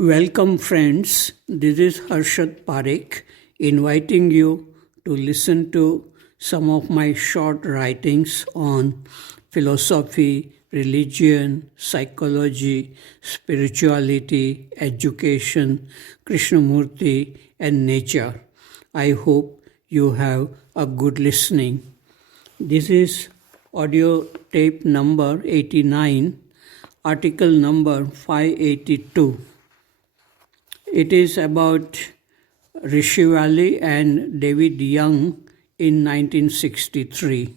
Welcome, friends. This is Harshad Parekh inviting you to listen to some of my short writings on philosophy, religion, psychology, spirituality, education, Krishnamurti, and nature. I hope you have a good listening. This is audio tape number 89, article number 582. It is about Rishi Valley and David Young in 1963.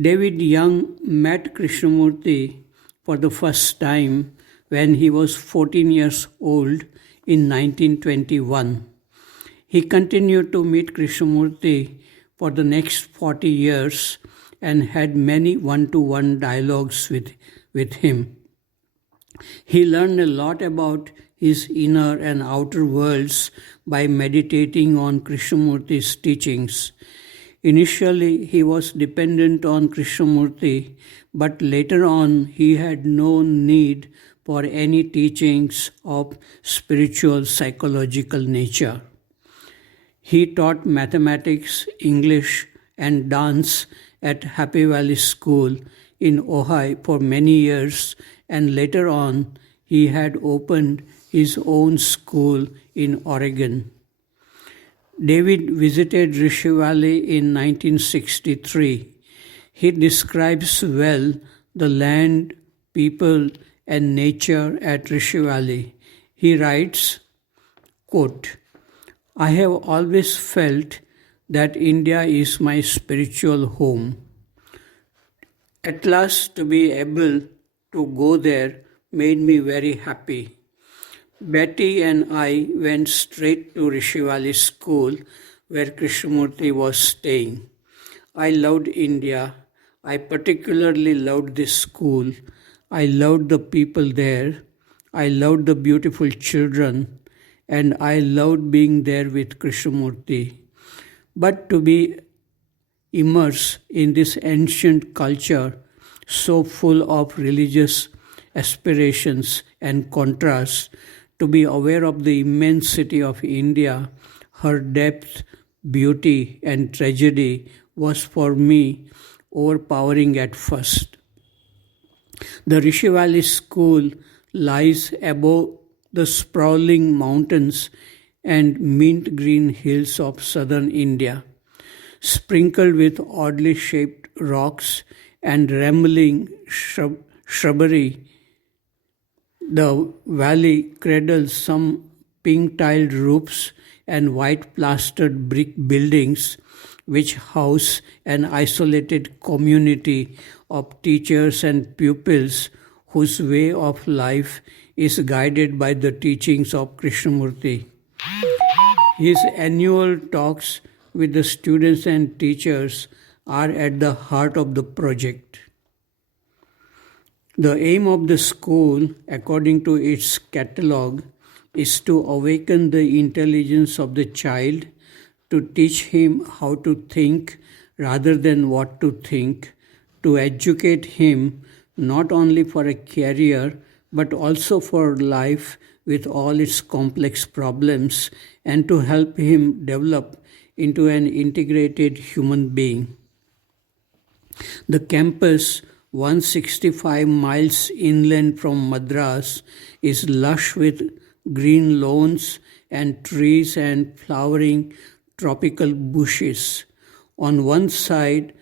David Young met Krishnamurti for the first time when he was 14 years old in 1921. He continued to meet Krishnamurti for the next 40 years and had many one-to-one dialogues with him. He learned a lot about his inner and outer worlds by meditating on Krishnamurti's teachings. Initially, he was dependent on Krishnamurti, but later on, he had no need for any teachings of spiritual psychological nature. He taught mathematics, English, and dance at Happy Valley School in Ojai for many years, and later on, he had opened his own school in Oregon. David visited Rishi Valley in 1963. He describes well the land, people, and nature at Rishi Valley. He writes, quote, "I have always felt that India is my spiritual home. At last, to be able to go there made me very happy. Betty and I went straight to Rishi Valley School where Krishnamurti was staying. I loved India. I particularly loved this school. I loved the people there. I loved the beautiful children. And I loved being there with Krishnamurti. But to be immersed in this ancient culture so full of religious aspirations and contrasts, to be aware of the immensity of India, her depth, beauty, and tragedy was for me overpowering at first. The Rishi Valley School lies above the sprawling mountains and mint green hills of southern India, sprinkled with oddly shaped rocks and rambling shrubbery. The valley cradles some pink-tiled roofs and white-plastered brick buildings which house an isolated community of teachers and pupils whose way of life is guided by the teachings of Krishnamurti. His annual talks with the students and teachers are at the heart of the project. The aim of the school, according to its catalogue, is to awaken the intelligence of the child, to teach him how to think rather than what to think, to educate him not only for a career but also for life with all its complex problems, and to help him develop into an integrated human being. The campus, 165 miles inland from Madras, is lush with green lawns and trees and flowering tropical bushes. On one side,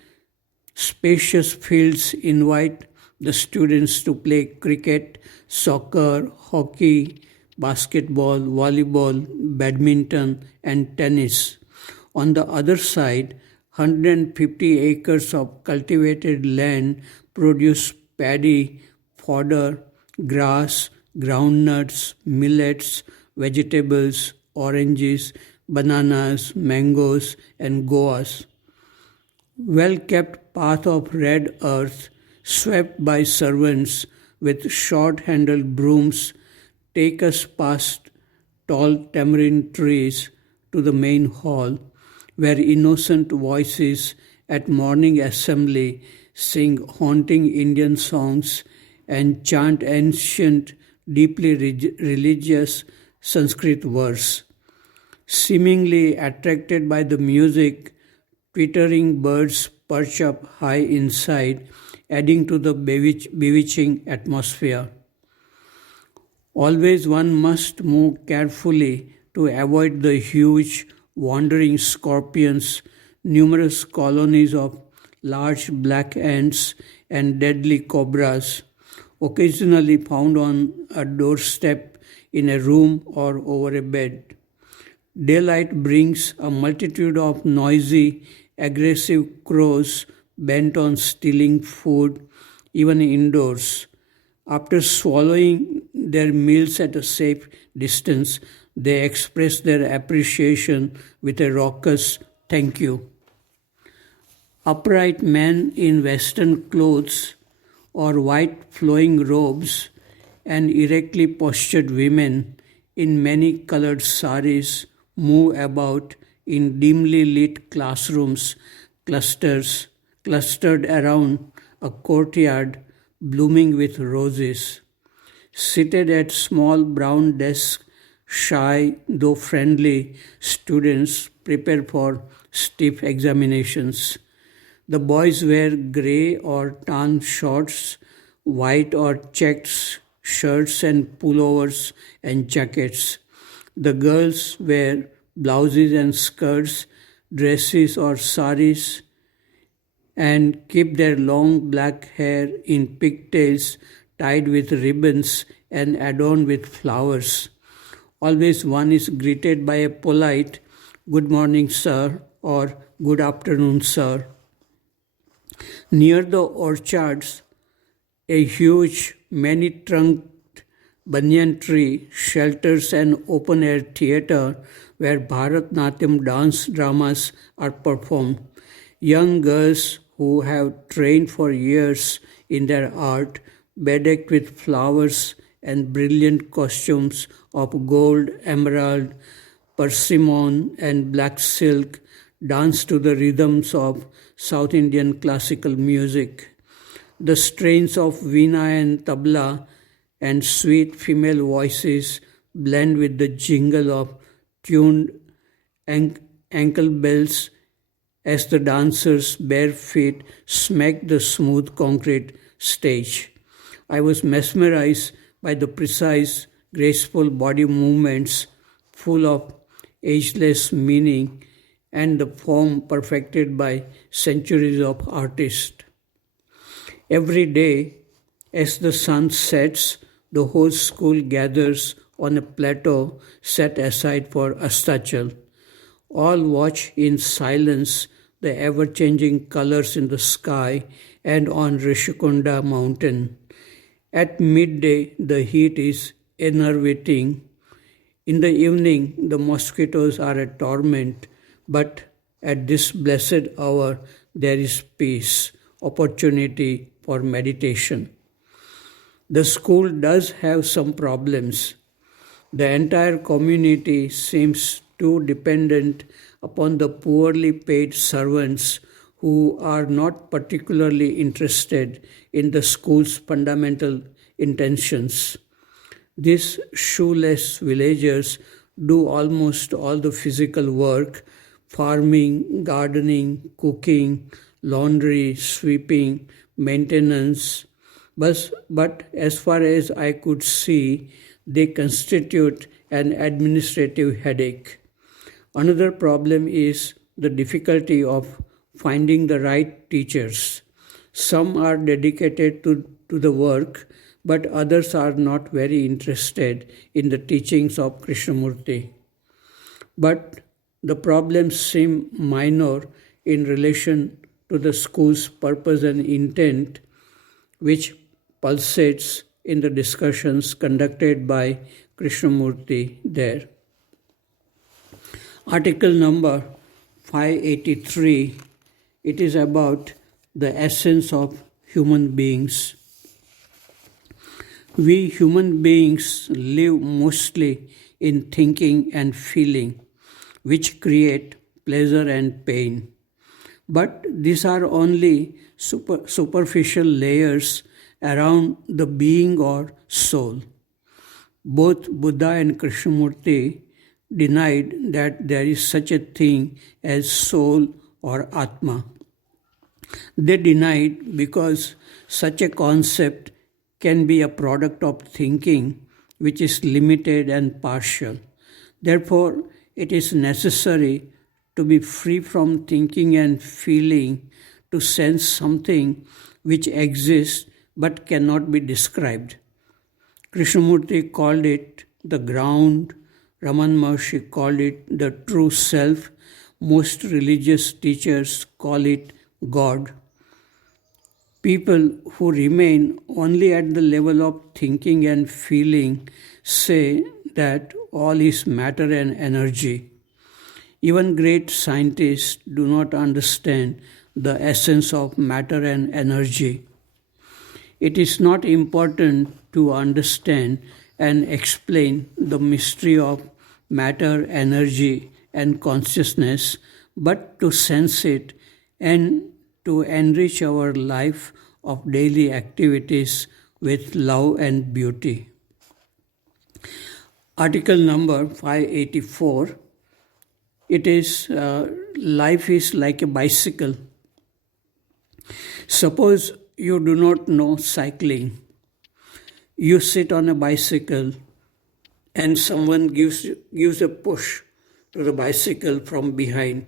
spacious fields invite the students to play cricket, soccer, hockey, basketball, volleyball, badminton, and tennis. On the other side, 150 acres of cultivated land produce paddy, fodder, grass, groundnuts, millets, vegetables, oranges, bananas, mangoes, and goas. Well-kept path of red earth, swept by servants with short-handled brooms, take us past tall tamarind trees to the main hall, where innocent voices at morning assembly sing haunting Indian songs and chant ancient deeply religious Sanskrit verse. Seemingly attracted by the music, twittering birds perch up high inside, adding to the bewitching atmosphere. Always one must move carefully to avoid the huge wandering scorpions, numerous colonies of large black ants, and deadly cobras, occasionally found on a doorstep, in a room, or over a bed. Daylight brings a multitude of noisy, aggressive crows bent on stealing food, even indoors. After swallowing their meals at a safe distance, they express their appreciation with a raucous thank you. Upright men in Western clothes or white flowing robes, and erectly postured women in many colored saris move about in dimly lit classrooms clustered around a courtyard blooming with roses. Seated at small brown desks, shy though friendly students prepare for stiff examinations. The boys wear grey or tan shorts, white or checked shirts and pullovers and jackets. The girls wear blouses and skirts, dresses or saris, and keep their long black hair in pigtails tied with ribbons and adorned with flowers. Always one is greeted by a polite "Good morning, sir" or "Good afternoon, sir." Near the orchards, a huge, many trunked banyan tree shelters an open air theatre where Bharatnatyam dance dramas are performed. Young girls who have trained for years in their art, bedecked with flowers and brilliant costumes of gold, emerald, persimmon, and black silk, dance to the rhythms of South Indian classical music. The strains of veena and tabla and sweet female voices blend with the jingle of tuned ankle bells as the dancers' bare feet smack the smooth concrete stage. I was mesmerized by the precise, graceful body movements full of ageless meaning and the form perfected by centuries of artists. Every day, as the sun sets, the whole school gathers on a plateau set aside for Astachal. All watch in silence the ever-changing colors in the sky and on Rishikunda mountain. At midday, the heat is enervating. In the evening, the mosquitoes are a torment, but at this blessed hour, there is peace, opportunity for meditation. The school does have some problems. The entire community seems too dependent upon the poorly paid servants who are not particularly interested in the school's fundamental intentions. These shoeless villagers do almost all the physical work: farming, gardening, cooking, laundry, sweeping, maintenance. But as far as I could see, they constitute an administrative headache. Another problem is the difficulty of finding the right teachers. Some are dedicated to the work, but others are not very interested in the teachings of Krishnamurti. But the problems seem minor in relation to the school's purpose and intent, which pulsates in the discussions conducted by Krishnamurti there. Article number 583, it is about the essence of human beings. We human beings live mostly in thinking and feeling, which create pleasure and pain. But these are only superficial layers around the being or soul. Both Buddha and Krishnamurti denied that there is such a thing as soul or Atma. They denied because such a concept can be a product of thinking which is limited and partial. Therefore, it is necessary to be free from thinking and feeling to sense something which exists but cannot be described. Krishnamurti called it the ground, Raman Maharshi called it the true self, most religious teachers call it God. People who remain only at the level of thinking and feeling say that all is matter and energy. Even great scientists do not understand the essence of matter and energy. It is not important to understand and explain the mystery of matter, energy, and consciousness, but to sense it and to enrich our life of daily activities with love and beauty. Article number 584. It is life is like a bicycle. Suppose you do not know cycling. You sit on a bicycle and someone gives a push to the bicycle from behind.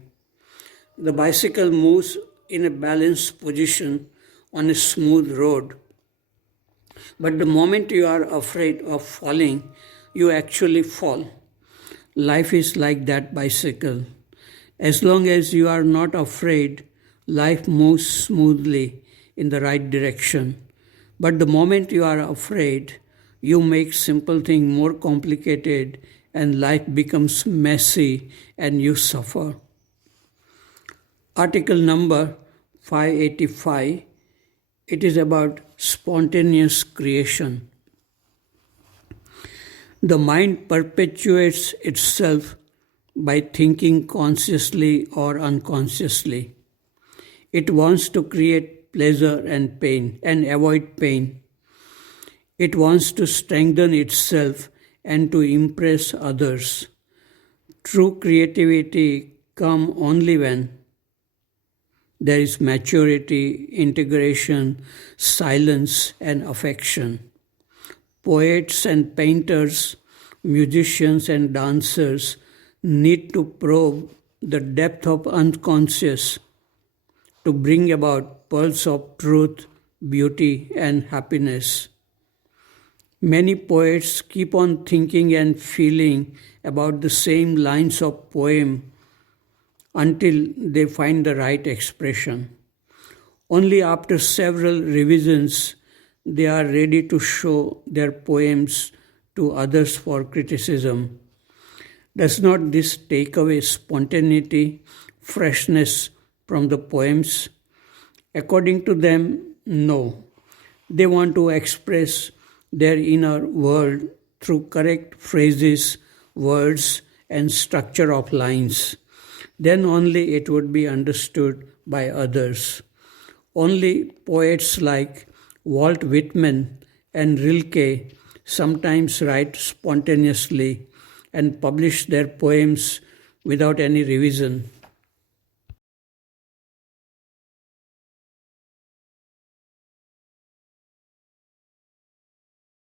The bicycle moves in a balanced position on a smooth road. But the moment you are afraid of falling, you actually fall. Life is like that bicycle. As long as you are not afraid, life moves smoothly in the right direction. But the moment you are afraid, you make simple things more complicated and life becomes messy and you suffer. Article number 585, it is about spontaneous creation. The mind perpetuates itself by thinking consciously or unconsciously. It wants to create pleasure and pain and avoid pain. It wants to strengthen itself and to impress others. True creativity comes only when there is maturity, integration, silence, and affection. Poets and painters, musicians and dancers need to probe the depth of unconscious to bring about pearls of truth, beauty, and happiness. Many poets keep on thinking and feeling about the same lines of poem until they find the right expression. Only after several revisions they are ready to show their poems to others for criticism. Does not this take away spontaneity, freshness from the poems? According to them, no. They want to express their inner world through correct phrases, words, and structure of lines. Then only it would be understood by others. Only poets like Walt Whitman and Rilke sometimes write spontaneously and publish their poems without any revision.